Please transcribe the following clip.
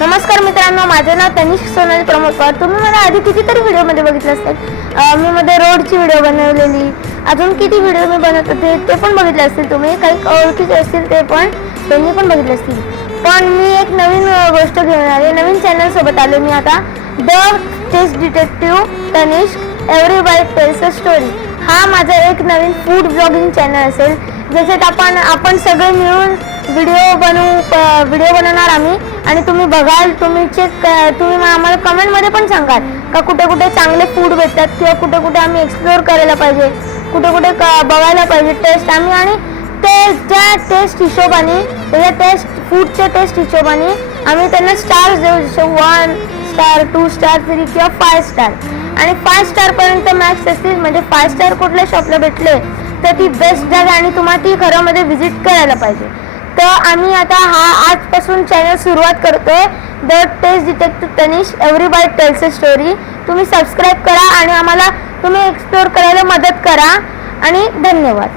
नमस्कार मित्रांनो, माझे नाव तनिष्क सोनाली प्रमोदकर। तुम्ही मला आधी कितीतरी व्हिडिओमध्ये बघितलं असेल। मी मध्ये रोडची व्हिडिओ बनवलेली, अजून किती व्हिडिओ मी बनवत होते ते पण बघितले असतील तुम्ही। काही ओळखीचे असतील ते पण त्यांनी पण बघितले असतील। पण मी एक नवीन गोष्ट घेऊन आले, नवीन चॅनल सोबत आले मी आता। The taste detective Tanishk every bite tells a story हा माझा एक नवीन फूड ब्लॉगिंग चॅनल असेल, ज्याच्यात आपण सगळे मिळून व्हिडिओ बनवणार आम्ही। आणि तुम्ही बघाल, तुम्ही आम्हाला कमेंटमध्ये पण सांगाल का कुठे कुठे चांगले फूड भेटतात किंवा कुठे कुठे आम्ही एक्सप्लोर करायला पाहिजे, कुठे कुठे बघायला पाहिजे टेस्ट आम्ही। आणि त्या टेस्ट हिशोबाने, त्याच्या फूडच्या टेस्ट हिशोबाने आम्ही त्यांना स्टार्स देऊ, जसे 1 स्टार 2 स्टार 3 किंवा 5 स्टार। आणि 5 स्टारपर्यंत मॅक्स असतील, म्हणजे 5 स्टार कुठल्या शॉपला भेटले तर ती बेस्ट जागा आणि तुम्हाला ती खरंमध्ये व्हिजिट करायला पाहिजे। तर आम्ही आता आजपासून चॅनल सुरुवात करतोय, the taste detective Tanishk every bite tells a story. तुम्ही सबस्क्राईब करा आणि आम्हाला तुम्ही एक्सप्लोर करायला मदत करा आणि धन्यवाद।